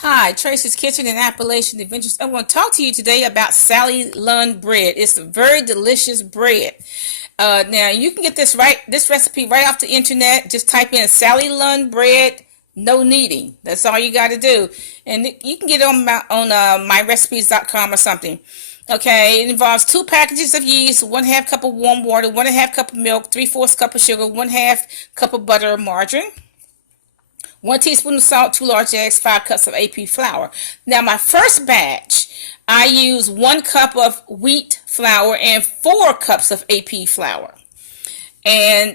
Hi, Tracy's Kitchen and Appalachian Adventures. I want to talk to you today about Sally Lunn bread. It's a very delicious bread. Now you can get this recipe right off the internet. Just type in Sally Lunn bread, no kneading. That's all you got to do, and you can get it on myrecipes.com or something. Okay, it involves 2 packages of yeast, 1/2 cup of warm water, 1/2 cup of milk, 3/4 cup of sugar, 1/2 cup of butter or margarine. 1 teaspoon of salt, 2 large eggs, 5 cups of AP flour. Now my first batch, I use 1 cup of wheat flour and 4 cups of AP flour. And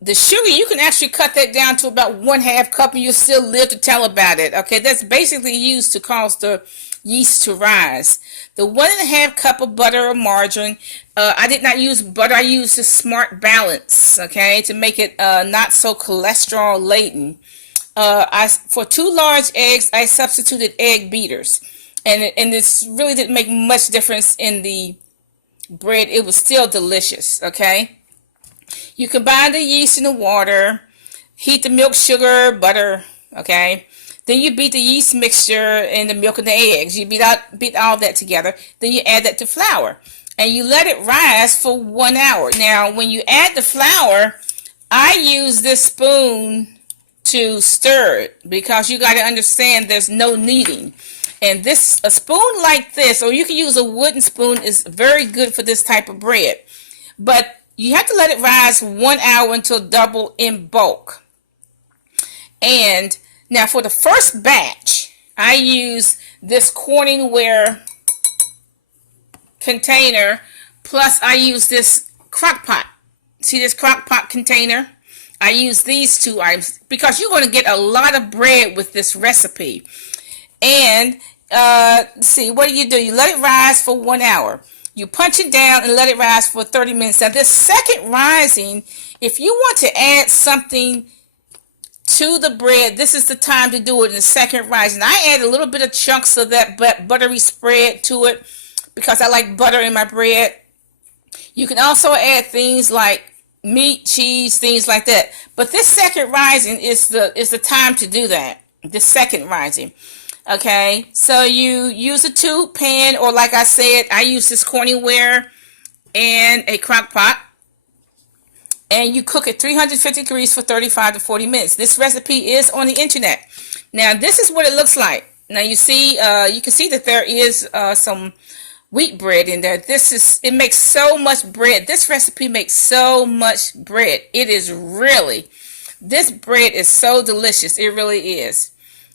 the sugar, you can actually cut that down to about 1/2 cup and you'll still live to tell about it. Okay, that's basically used to cause the yeast to rise. The 1/2 cup of butter or margarine, I did not use butter, I used the Smart Balance, okay, to make it not so cholesterol laden. For 2 large eggs, I substituted egg beaters, and this really didn't make much difference in the bread. It was still delicious. Okay, you combine the yeast and the water, heat the milk, sugar, butter. Okay, then you beat the yeast mixture and the milk and the eggs. You beat all that together. Then you add that to flour, and you let it rise for 1 hour. Now, when you add the flour, I use this spoon to stir it because you got to understand there's no kneading, and a spoon like this, or you can use a wooden spoon, is very good for this type of bread, but you have to let it rise 1 hour until double in bulk. And now for the first batch, I use this Corningware container, plus I use this crock pot. See this crock pot container? I use these 2 items because you're going to get a lot of bread with this recipe. And see, what do? You let it rise for 1 hour. You punch it down and let it rise for 30 minutes. Now, this second rising, if you want to add something to the bread, this is the time to do it in the second rising. I add a little bit of chunks of that buttery spread to it because I like butter in my bread. You can also add things like meat, cheese, things like that. But this second rising is the time to do that. The second rising. Okay, so you use a tube pan, or like I said, I use this Corningware and a crock pot, and you cook at 350 degrees for 35 to 40 minutes. This recipe is on the internet. Now, this is what it looks like. Now, you can see that there is some wheat bread in there. It makes so much bread. This recipe makes so much bread. This bread is so delicious. It really is.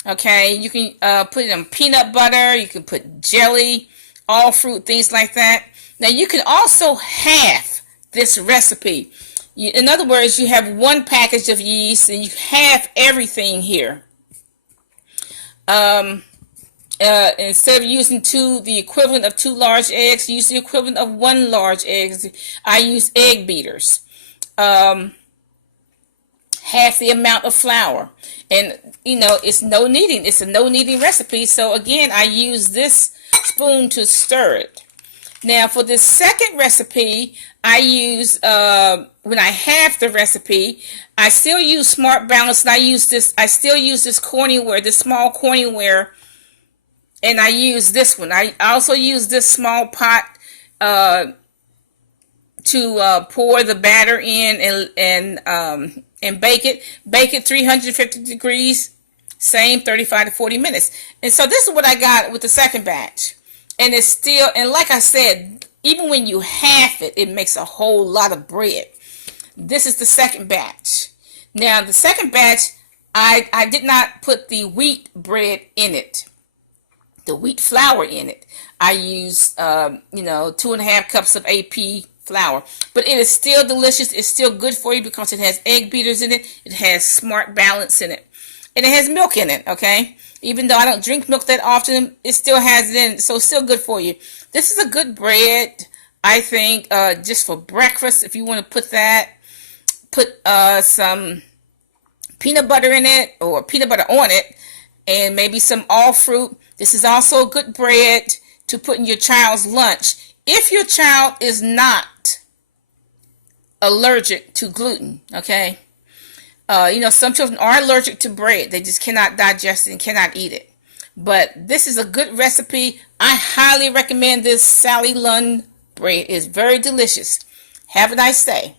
Okay, you can put it in peanut butter. You can put jelly, all fruit, things like that. Now, you can also half this recipe. In other words, you have 1 package of yeast and you half everything here. Instead of using the equivalent of 2 large eggs, use the equivalent of 1 large egg. I use egg beaters. Half the amount of flour. And, it's no kneading. It's a no kneading recipe. So, again, I use this spoon to stir it. Now, for this second recipe, I use, when I half the recipe, I still use Smart Balance, and I still use this Corningware, this small Corningware, and I use this one. I also use this small pot to pour the batter in and bake it. Bake it 350 degrees, same 35 to 40 minutes. And so this is what I got with the second batch. And it's still, and like I said, even when you half it, it makes a whole lot of bread. This is the second batch. Now, the second batch, I did not put the wheat bread in it, the wheat flour in it. I used, 2.5 cups of AP flour. But it is still delicious. It's still good for you because it has egg beaters in it. It has Smart Balance in it. And it has milk in it, okay? Even though I don't drink milk that often, it still has it in it, so it's still good for you. This is a good bread, I think, just for breakfast. If you want to put some peanut butter in it or peanut butter on it, and maybe some all fruit. This is also a good bread to put in your child's lunch if your child is not allergic to gluten, okay? Some children are allergic to bread. They just cannot digest it and cannot eat it. But this is a good recipe. I highly recommend this Sally Lunn bread. It's very delicious. Have a nice day.